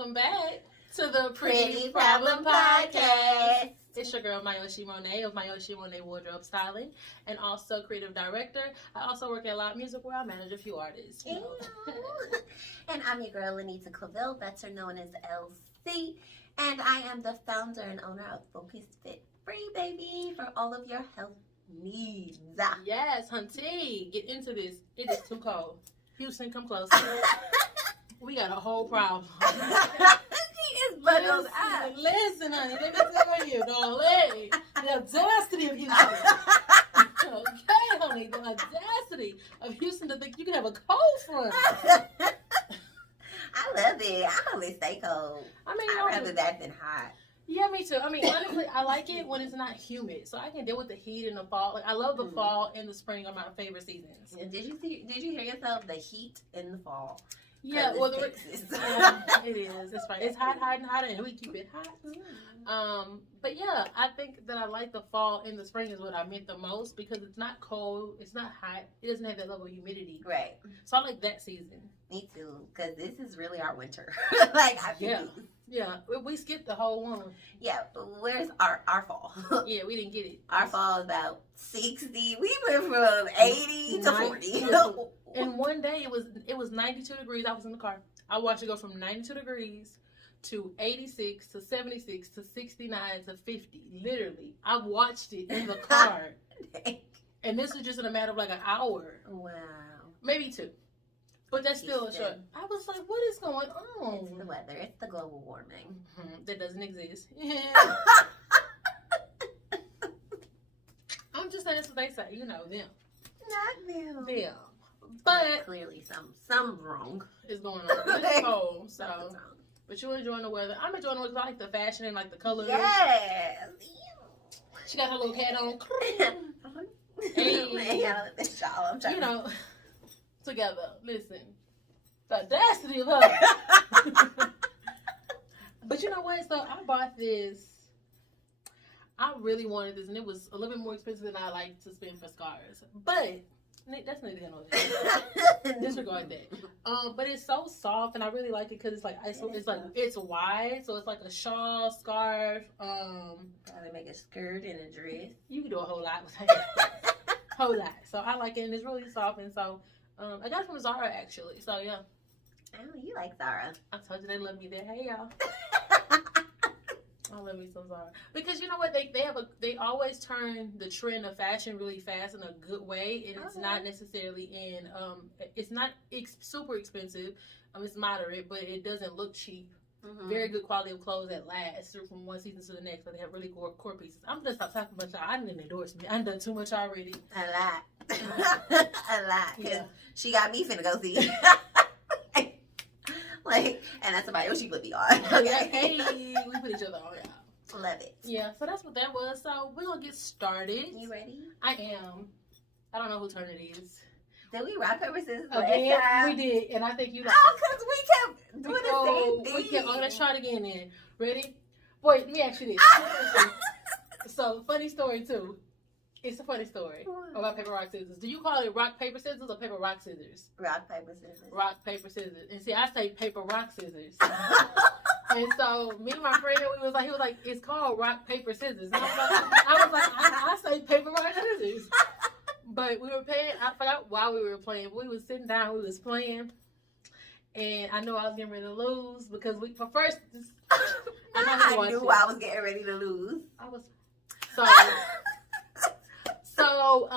welcome back to the Pretty Problem Podcast. It's your girl, Mayoshi Monet of Mayoshi Monet Wardrobe Styling, and also creative director. I also work at Loud Music where I manage a few artists. You know. And I'm your girl, Lanita Claville, better known as LC. And I am the founder and owner of Focus Fit Free, baby, for all of your health needs. Yes, hunty, get into this. It is too cold. Houston, come close. We got a whole problem. She is bundled up. Listen, honey, let me tell you, darling. The audacity of Houston. Okay, honey, the audacity of Houston to think you can have a cold front. I love it. I hope it stay cold. I mean, I'd rather that than hot. Yeah, me too. I mean, honestly, I like it when it's not humid, so I can deal with the heat in the fall. Like, I love the fall and the spring are my favorite seasons. And did you hear yourself? The heat in the fall. Yeah, well, Texas. It is. It's fine. It's hot, and we keep it hot. But yeah, I think that I like the fall and the spring is what I meant the most because it's not cold, it's not hot, it doesn't have that level of humidity. Right. So I like that season. Me too, because this is really our winter. Like, I feel Yeah, we skipped the whole one. Yeah, where's our fall? Yeah, we didn't get it. Our fall is about 60. We went from 80 to 40. And one day it was 92 degrees. I was in the car. I watched it go from 92 degrees to 86 to 76 to 69 to 50. Literally, I watched it in the car. And this was just in a matter of like an hour. Wow. Maybe two. But that's still a short. I was like, what is going on? It's the weather. It's the global warming. Mm-hmm. That doesn't exist. I'm just saying that's what they say. You know, them. Not them. Them. But clearly something's wrong. Is going on. It's cold, so. But you're enjoying the weather. I'm enjoying the weather. I like the fashion and like the colors. Yes. She got her little cat on. Hey. I'm trying you know, together. Listen. The audacity of her. But you know what? So I bought this. I really wanted this, and it was a little bit more expensive than I like to spend for scarves. But that's neither here nor there. Disregard that. But it's so soft, and I really like it because it's like it's wide, so it's like a shawl, scarf. Probably make a skirt and a dress. You can do a whole lot with that. Whole lot. So I like it, and it's really soft, and so I got it from Zara actually. So yeah. Oh, you like Zara? I told you they love me there. Hey y'all. I love me some Zara because you know what they always turn the trend of fashion really fast in a good way, and it's not necessarily in it's not super expensive, it's moderate, but it doesn't look cheap. Mm-hmm. Very good quality of clothes that last from one season to the next, but they have really core pieces. I'm gonna stop talking about y'all. I didn't endorse me. I've done too much already. A lot. Yeah. She got me finna go see. Like, and that's about she put me on. Okay. Hey, we put each other on, y'all. Love it. Yeah, so that's what that was. So we're gonna get started. You ready? I am. I don't know whose turn it is. Did we rock paper scissors? Okay, we did, and I think you like. Oh, because we kept doing the same thing. Let's try it again then. Ready? Boy, let me ask you this. So, funny story too. It's a funny story about paper, rock, scissors. Do you call it rock, paper, scissors or paper, rock, scissors? Rock, paper, scissors. Rock, paper, scissors. And see, I say paper, rock, scissors. And so me and my friend, he was like, it's called rock, paper, scissors. And I say paper, rock, scissors. But we were playing, I forgot why we were playing. We was sitting down, we was playing. And I know I was getting ready to lose because I knew I was getting ready to lose. So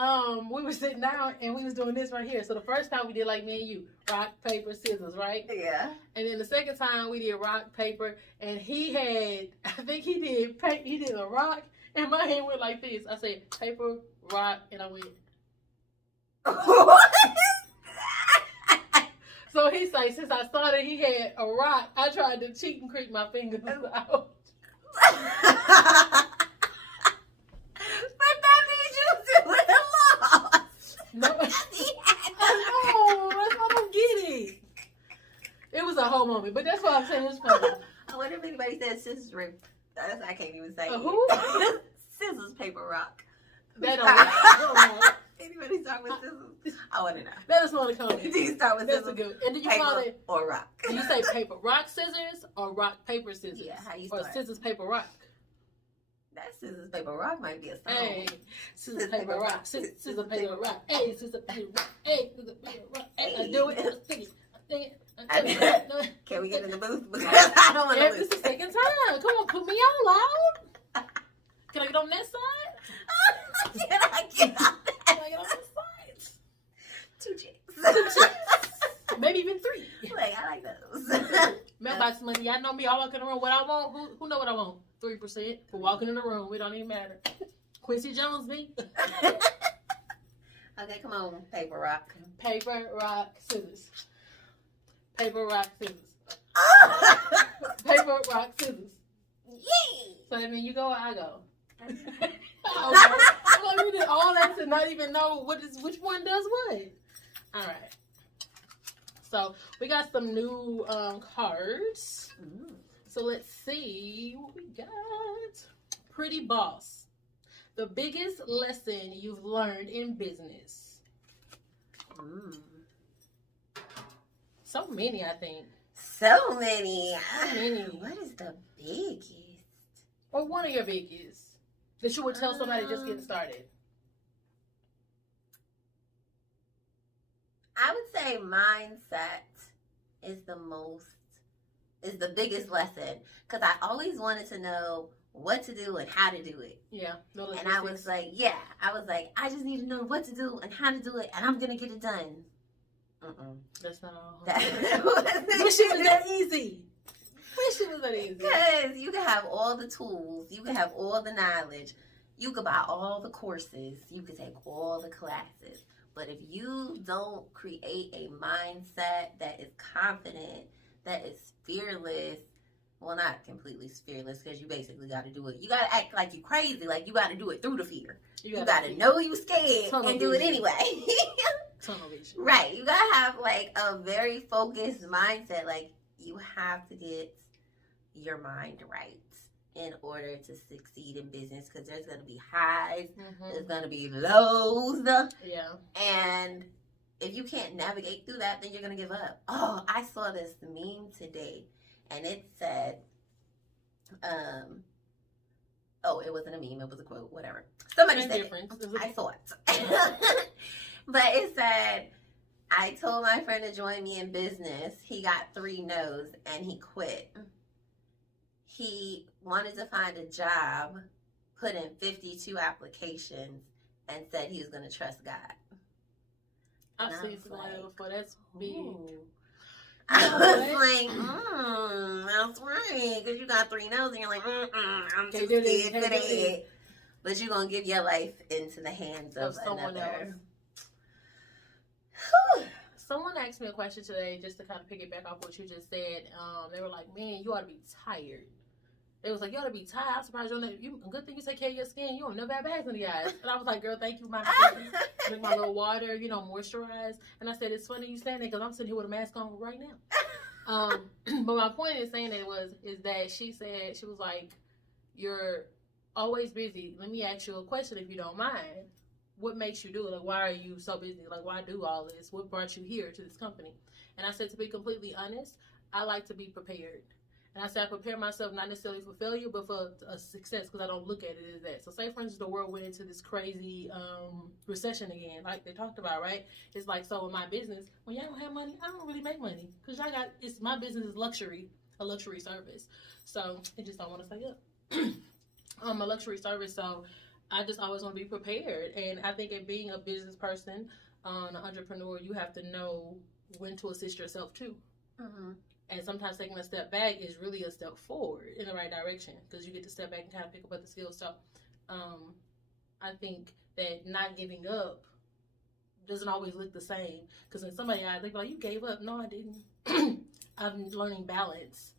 we were sitting down and we was doing this right here. So the first time we did like me and you, rock, paper, scissors, right? Yeah. And then the second time we did rock, paper, and he did a rock, and my hand went like this. I said paper, rock, and I went. So he said, since I started, he had a rock. I tried to cheat and creep my fingers out. No, that's what I don't get it. It was a whole moment, but that's why I'm saying it's funny. I wonder if anybody said scissors. I can't even say who? Scissors, paper, rock. That don't. Anybody start with scissors? I want to know. Let us know in the comments. Do you start with That's a scissors, good. And do you paper, call it? or rock? Do you say paper rock scissors or rock paper scissors? Yeah, how you or start? scissors paper rock? That scissors, paper, rock might be a song. Hey, scissors paper rock. Scissors paper rock. Hey, scissors paper rock. Hey, scissors paper rock. Hey, I do it. I do it. Can we get in the booth? Because I don't want to This is the second time. Come on, put me on loud. Can I get on that side? Can I get on that? Can I get on that side? 2 chicks. Maybe even 3. Like, I like those. Mailbox money. Y'all know me. I walk in the room. What I want? Who know what I want? 3% for walking in the room. It don't even matter. Quincy Jones, me. Okay, come on, paper, rock. Paper, rock, scissors. Paper, rock, scissors. Paper, rock, scissors. Yay! So that means you go or I go. I'm like, we did all that to not even know which one does what. All right. So we got some new cards. So let's see what we got. Pretty Boss. The biggest lesson you've learned in business. So many, I think. So many. So many. What is the biggest? Or one of your biggest that you would tell somebody just getting started. I would say mindset is the biggest lesson, because I always wanted to know what to do and how to do it. Yeah. No, And I was like, I just need to know what to do and how to do it, and I'm gonna get it done. That's not all. Wish it was that easy. Wish it was that easy. Because you can have all the tools, you can have all the knowledge, you could buy all the courses, you could take all the classes. But if you don't create a mindset that is confident, that is fearless, well, not completely fearless, because you basically got to do it. You got to act like you're crazy, like you got to do it through the fear. You got to know you scared and do it anyway. Tunnel vision. Right. You got to have like a very focused mindset. Like, you have to get your mind right in order to succeed in business, because there's going to be highs, there's going to be lows. Yeah. And if you can't navigate through that, then you're going to give up. Oh, I saw this meme today, and it said, it wasn't a meme, it was a quote, whatever. Somebody said it. I saw it. But it said, I told my friend to join me in business. He got 3 no's and he quit. He wanted to find a job, put in 52 applications, and said he was going to trust God. I've seen somebody before. That's big. I was like, that's right. Because you got 3 no's and you're like, I'm too scared for that. But you're going to give your life into the hands of someone another. Else. Someone asked me a question today, just to kind of piggyback off what you just said. They were like, man, you ought to be tired. They was like, you ought to be tired. I'm surprised good thing you take care of your skin. You don't never have bags in the eyes. And I was like, girl, thank you, my drink my little water, moisturize. And I said, it's funny you saying that, because I'm sitting here with a mask on right now. But my point in saying that is that she said, she was like, you're always busy. Let me ask you a question, if you don't mind. What makes you do it? Like, why are you so busy? Like, why do all this? What brought you here to this company? And I said, to be completely honest, I like to be prepared. And I said, I prepare myself not necessarily for failure, but for a success, because I don't look at it as that. So say, for instance, the world went into this crazy recession again, like they talked about, right? It's like, so in my business, when y'all don't have money, I don't really make money, because my business is luxury, a luxury service. So I just don't want to say up. I'm a luxury service, so I just always want to be prepared. And I think in being a business person, an entrepreneur, you have to know when to assist yourself too. And sometimes taking a step back is really a step forward in the right direction, because you get to step back and kind of pick up other skills. So I think that not giving up doesn't always look the same, because in somebody's eyes, they be like, you gave up. No, I didn't. I'm learning balance.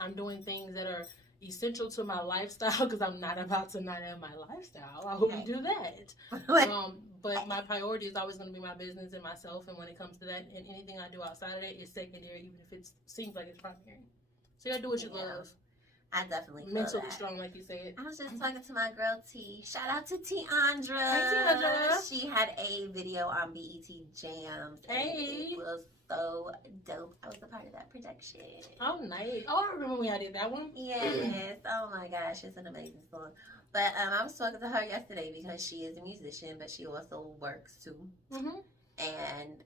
I'm doing things that are essential to my lifestyle, because I'm not about to not have my lifestyle. I hope you do that. But my priority is always going to be my business and myself, and when it comes to that, and anything I do outside of that is secondary, even if it seems like it's primary. So you gotta do what you love. I definitely feel mentally that. strong, like you said. I was just talking to my girl T. Shout out to Tiandra. Hey, Tiandra. She had a video on BET Jams. Hey. And it was so dope. I was a part of that production. Oh, nice. Oh, I remember when I did that one. Yes. Oh my gosh, it's an amazing song. But I was talking to her yesterday because she is a musician, but she also works too. Mm-hmm. And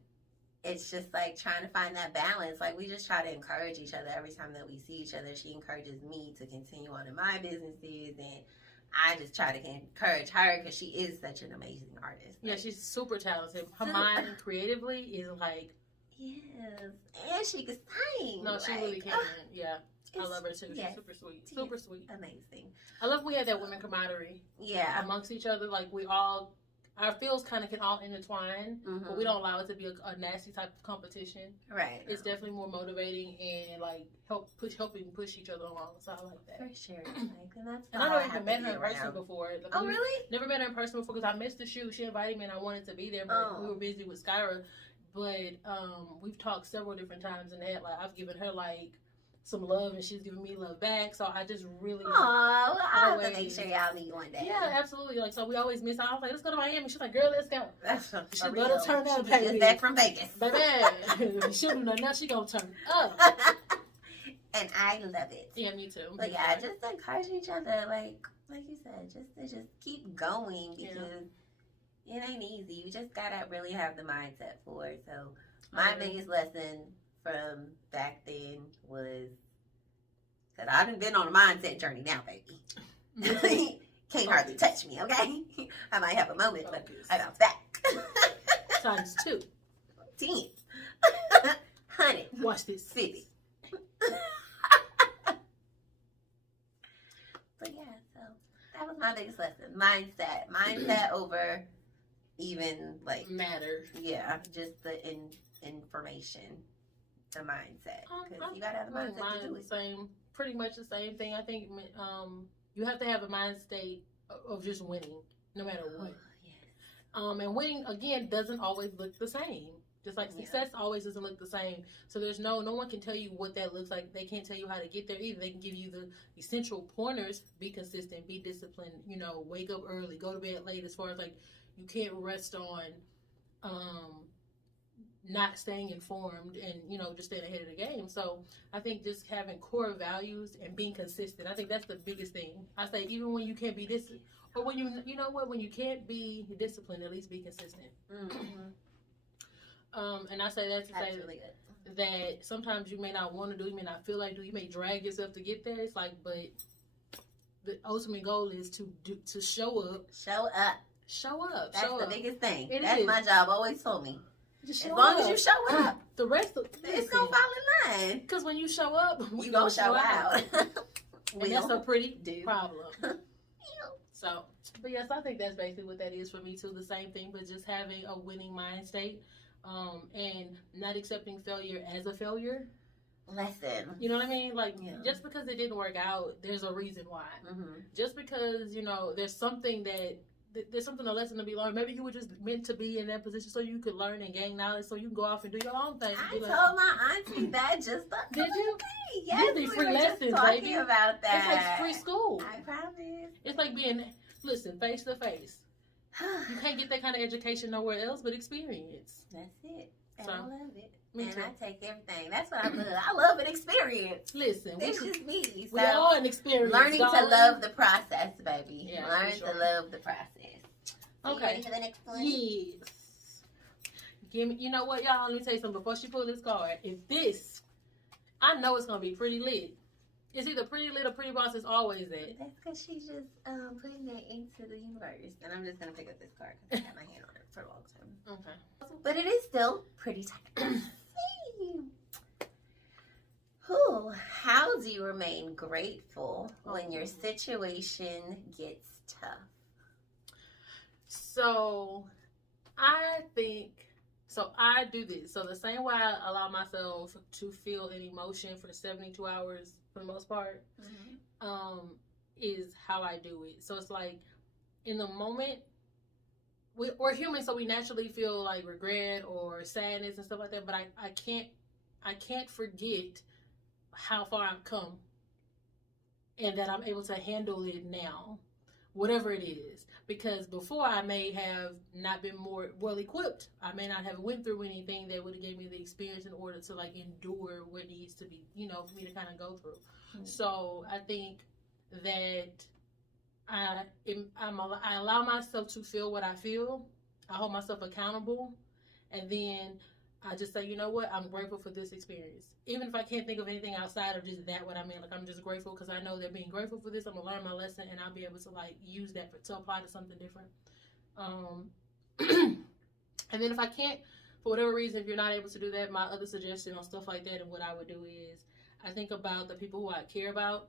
it's just like trying to find that balance. Like, we just try to encourage each other every time that we see each other. She encourages me to continue on in my businesses, and I just try to encourage her because she is such an amazing artist. Yeah, she's super talented. Her mind creatively is like... Yes. And she can sing. No, she really can. Yeah. I love her too. She's super sweet. Super sweet. Amazing. I love we had that women camaraderie. Yeah. Amongst each other. Like, we all... Our fields kind of can all intertwine, but we don't allow it to be a nasty type of competition. Right. It's definitely more motivating and like helping push each other along. So I like that. For sure. Like, and I don't even met her in person before. Like, oh, really? Never met her in person before because I missed the shoot. She invited me and I wanted to be there, but we were busy with Skyra. But we've talked several different times, and that like I've given her like some love, and she's giving me love back. So I just really... Well, I'll have to make sure y'all meet one day. Yeah, absolutely. Like, so we always miss out. I was like, let's go to Miami. She's like, girl, let's go. She better turn up, baby. Just back from Vegas. Baby, she'll do nothing. Now she gonna turn up. And I love it. Yeah, me too. But yeah, just encourage each other. Like you said, just keep going because it ain't easy. You just gotta really have the mindset for it. So my biggest lesson from back then was that I've been on a mindset journey now, baby. Can't hardly touch me, okay? I might have a moment, but I bounce back. Times 2. 10. 100. Watch this. 50. But yeah, so that was my biggest lesson. Mindset over even like matter. Yeah, just the information, the mindset. Because you gotta have the mindset to do it. Pretty much the same thing. I think you have to have a mind state of just winning, no matter what. Yes. And winning again doesn't always look the same. Just like success always doesn't look the same. So there's no one can tell you what that looks like. They can't tell you how to get there either. They can give you the essential pointers: be consistent, be disciplined. Wake up early, go to bed late. As far as like, you can't rest on not staying informed and just staying ahead of the game. So I think just having core values and being consistent, I think that's the biggest thing. I say even when you can't be disciplined, or when when you can't be disciplined, at least be consistent. Mm-hmm. And I say that to say really that sometimes you may not want to do, you may not feel like do, you may drag yourself to get there. It's like, but the ultimate goal is to show up. Show up. Show up. That's the biggest thing. That's my job. Always told me. As long as you show up, the rest of it's gonna fall in line. Because when you show up, you gonna show out. And that's a pretty problem. So, but yes, I think that's basically what that is for me too. The same thing, but just having a winning mind state, and not accepting failure as a failure. Lesson. You know what I mean? Like, just because it didn't work out, there's a reason why. Mm-hmm. Just because there's something a lesson to be learned. Maybe you were just meant to be in that position so you could learn and gain knowledge, so you can go off and do your own thing. I told my auntie that just the Did you? Yes, we free were lessons, just talking baby. About that. It's like free school. I promise. It's like being face to face. You can't get that kind of education nowhere else but experience. That's it. And So, I love it. Me And too. I take everything. That's what I love. I love an experience. Listen, It's just me. we all an experience. Learning to darling. love the process, baby. Yeah, Learn for sure. to love the process. So Okay. you ready for the next one? Yes. Give me. You know what, y'all? Let me tell you something. Before she pull this card, I know it's gonna be pretty lit. It's either pretty lit or pretty boss. It's always that. That's because she's just putting it into the universe. And I'm just going to pick up this card because I had my hand on it for a long time. Okay. But it is still pretty tight. Whew. How do you remain grateful when your situation gets tough? So, I do this. So the same way I allow myself to feel an emotion for the 72 hours for the most part, is how I do it. So it's like in the moment, we're human, so we naturally feel like regret or sadness and stuff like that. But I can't forget how far I've come. and that I'm able to handle it now, whatever it is. Because before I may have not been more well equipped. I may not have went through anything that would have gave me the experience in order to like endure what needs to be, for me to kind of go through. Mm-hmm. So I think that I allow myself to feel what I feel. I hold myself accountable, and then I just say, you know what, I'm grateful for this experience. Even if I can't think of anything outside of just that, what I mean, like I'm just grateful because I know that being grateful for this, I'm gonna learn my lesson, and I'll be able to like use that to apply to something different. And then if I can't, for whatever reason, if you're not able to do that, my other suggestion on stuff like that and what I would do is I think about the people who I care about.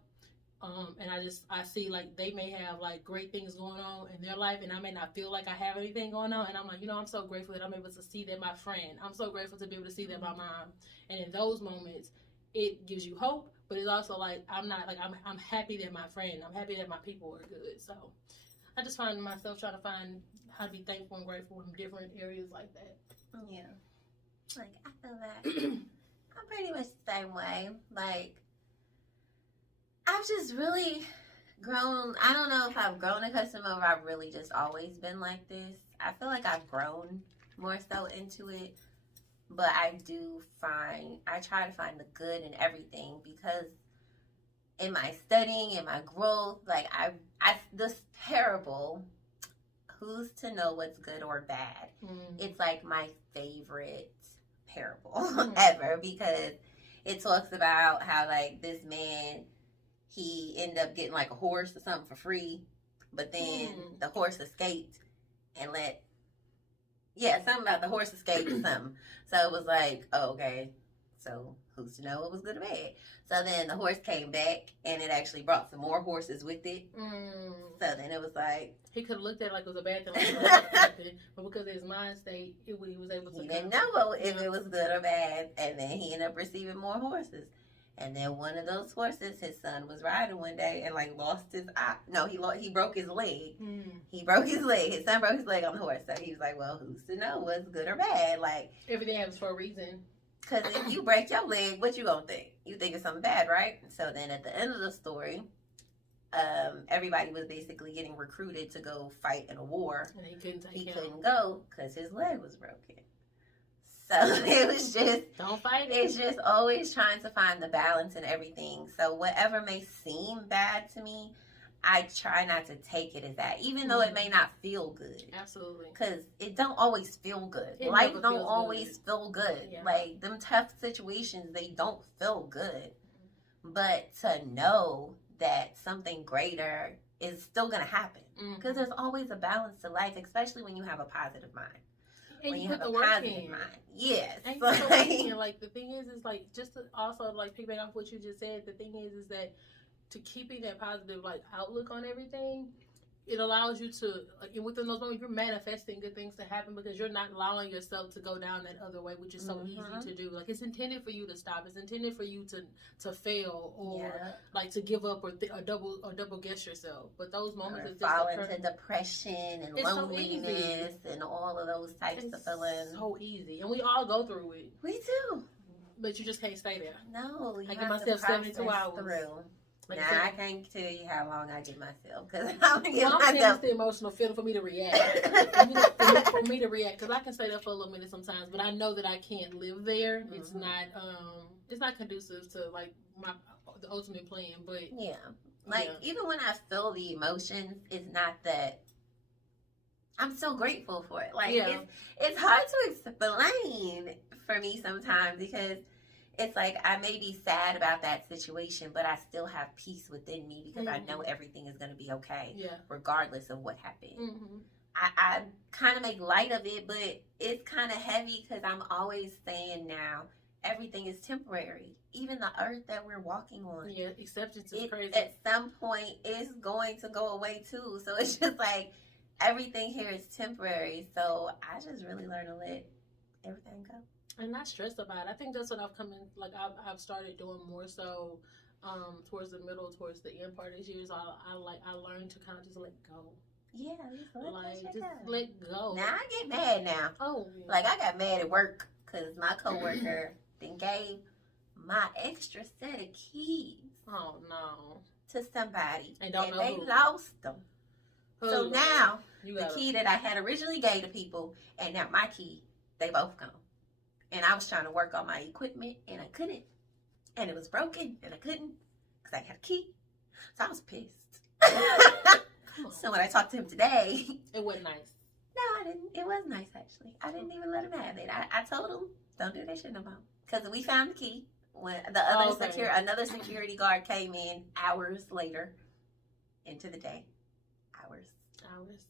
And I see like they may have like great things going on in their life, and I may not feel like I have anything going on, and I'm like, I'm so grateful that I'm able to see that my friend. I'm so grateful to be able to see that my mom. And in those moments, it gives you hope, but it's also like I'm happy that my friend, I'm happy that my people are good. So I just find myself trying to find how to be thankful and grateful in different areas like that. Yeah, like I feel that I'm pretty much the same way. Like, I've just really grown. I don't know if I've grown accustomed or I've really just always been like this. I feel like I've grown more so into it. But I try to find the good in everything, because in my studying, in my growth, like this parable, who's to know what's good or bad? It's like my favorite parable ever, because it talks about how like this man, he ended up getting like a horse or something for free, but then the horse escaped and something about the horse escaped or something. So it was like, oh, okay, so who's to know what was good or bad? So then the horse came back, and it actually brought some more horses with it. So then it was like, he could have looked at it like it was a bad thing, but because of his mind state, he was able to. He didn't know if it was good or bad, and then he ended up receiving more horses. And then one of those horses, his son was riding one day and like lost his eye. No, he broke his leg. He broke his leg. His son broke his leg on the horse. So he was like, well, who's to know what's good or bad? Like, everything happens for a reason. Because if you break your leg, what you gonna think? You think it's something bad, right? So then at the end of the story, everybody was basically getting recruited to go fight in a war. And he couldn't go because his leg was broken. So it was just, don't fight it. It's just always trying to find the balance in everything. So whatever may seem bad to me, I try not to take it as that, even though it may not feel good. Absolutely. Because it don't always feel good. Life don't always feel good. Yeah. Like, them tough situations, they don't feel good. But to know that something greater is still going to happen. Because there's always a balance to life, especially when you have a positive mind. And when you have put a the work positive in. mind. Yes. And you put the work in. Like, the thing is like, just to also, like, piggyback off what you just said, the thing is that to keeping that positive, like, outlook on everything, it allows you to, within those moments, you're manifesting good things to happen because you're not allowing yourself to go down that other way, which is so easy to do. Like, it's intended for you to stop. It's intended for you to fail or like to give up or double guess yourself. But those moments of fall into depression and loneliness and all of those types of feelings. So easy, and we all go through it. We do, but you just can't stay there. No, I give myself 72 hours through. Like I can't tell you how long I give myself because I'm gonna give myself the emotional feeling for me to react. for me to react, because I can stay there for a little minute sometimes, but I know that I can't live there. It's not conducive to like the ultimate plan. But even when I feel the emotions, it's not that. I'm so grateful for it. Like it's hard to explain for me sometimes because. It's like I may be sad about that situation, but I still have peace within me because I know everything is going to be okay, regardless of what happened. I kind of make light of it, but it's kind of heavy because I'm always saying now, everything is temporary. Even the earth that we're walking on. Yeah, acceptance is crazy. At some point, it's going to go away too. So it's just like everything here is temporary. So I just really learn to let everything go. And not stressed about it. I think that's what I've started doing more so towards the middle, towards the end part of this year. I learned to kind of just let go. Yeah, let go. Now I get mad now. Oh, yeah. Like I got mad at work because my coworker then gave my extra set of keys. Oh no. to somebody And don't know they who. lost them. So Who? now You the gotta- key that I had originally gave to people, and now my key, they both gone. And I was trying to work on my equipment, and I couldn't. And it was broken, and I couldn't because I had a key. So I was pissed. Come on. So when I talked to him today, It wasn't nice. no, I didn't. It was nice, actually. I didn't even let him have it. I told him, don't do that shit no more. Because we found the key. When the other Okay. another security guard came in hours later into the day.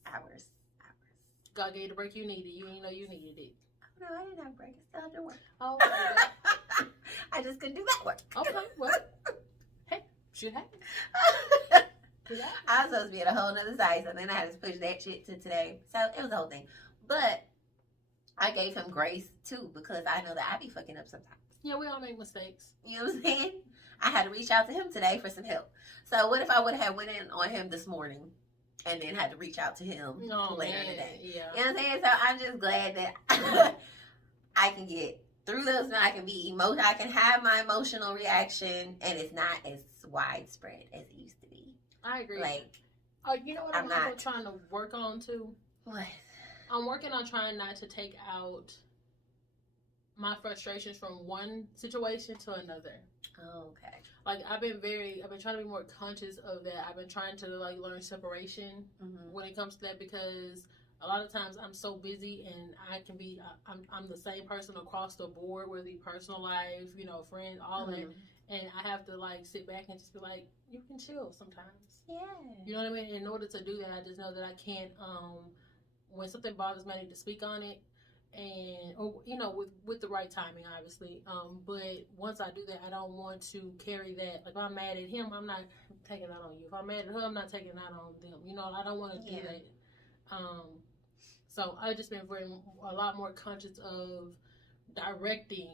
Hours. God gave you the break you needed. You didn't know you needed it. No, I didn't have a break. I still had to work. Oh, okay. I just couldn't do that work. Okay, well, hey, shit happens. Shit happens. I was supposed to be at a whole nother site, so then I had to push that shit to today. So it was a whole thing. But I gave him grace too because I know that I be fucking up sometimes. Yeah, we all make mistakes. You know what I'm saying? I had to reach out to him today for some help. So what if I would have went in on him this morning and then had to reach out to him No, later man. in the day? Yeah. You know what I'm saying? So I'm just glad that I can get through those. I can be I can have my emotional reaction, and it's not as widespread as it used to be. I agree. Like, You know what I'm I'm also not- trying to work on too? what? I'm working on trying not to take out my frustrations from one situation to another. Oh, okay. Like I've been trying to be more conscious of that. I've been trying to like learn separation Mm-hmm. when it comes to that because a lot of times I'm so busy and I'm the same person across the board, whether it be personal life, friends, all that. And I have to like sit back and just be like, you can chill sometimes. Yeah. You know what I mean? In order to do that, I just know that I can't. When something bothers me, I need to speak on it, and with the right timing, obviously. But once I do that, I don't want to carry that. Like if I'm mad at him, I'm not taking it out on you. If I'm mad at her, I'm not taking it out on them. I don't want to do that. So I've just been a lot more conscious of directing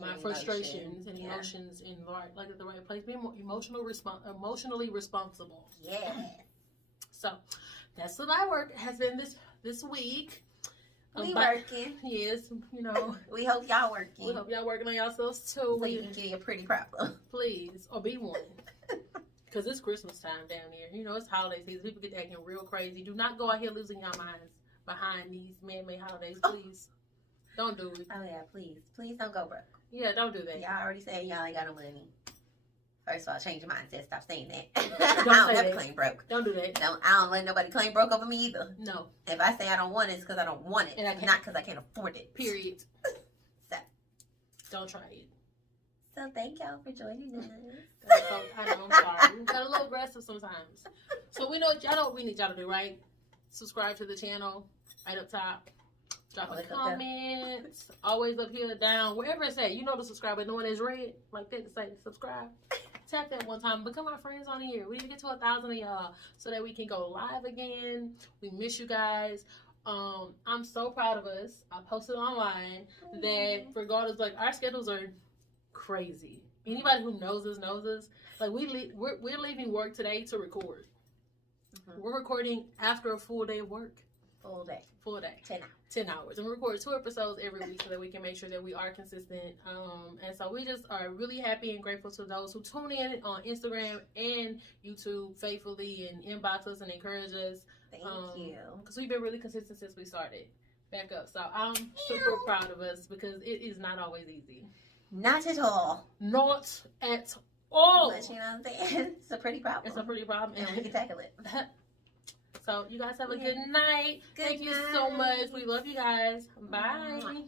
my frustrations and emotions in like at the right place. Being more emotionally responsible. Yeah. So that's what my work has been this week. We But- working. Yes, We hope y'all working. we hope y'all working on yourselves too. so you can get your pretty problem. Please, or be one. Because it's Christmas time down here. It's holiday season. People get acting real crazy. Do not go out here losing your minds behind these man-made holidays, please. Don't do it. Oh yeah, please don't go broke. Yeah, don't do that. Y'all already said y'all ain't got no money. First of all, change your mindset. Stop saying that. Don't I say don't never that. claim broke. Don't do that. I don't let nobody claim broke over me either. No. If I say I don't want it, it's because I don't want it, And I can't. not because I can't afford it. Period. So. Don't try it. So thank y'all for joining us. I know, I'm sorry. We got a little aggressive sometimes. So y'all know what we need y'all to do, right? Subscribe to the channel right up top. Drop a Always up there. comment. Always up here, down, wherever it's at. The subscribe button. The one that's red, like that, to say subscribe. Tap that one time. Become our friends on here. We need to get to 1,000 of y'all so that we can go live again. We miss you guys. I'm so proud of us. I posted online that regardless, like our schedules are crazy. Anybody who knows us. Like we're leaving work today to record. Mhm. We're recording after a full day of work. Full day. 10 hours. And we record 2 episodes every week so that we can make sure that we are consistent. And so we just are really happy and grateful to those who tune in on Instagram and YouTube faithfully and inbox us and encourage us. Thank you. Because we've been really consistent since we started back up. So I'm super proud of us because it is not always easy. Not at all. Not at all. But you know what I'm saying? It's a pretty problem. It's a pretty problem. and we can tackle it. So you guys have a good night. Good Thank you so night. much. We love you guys. Bye. Mwah.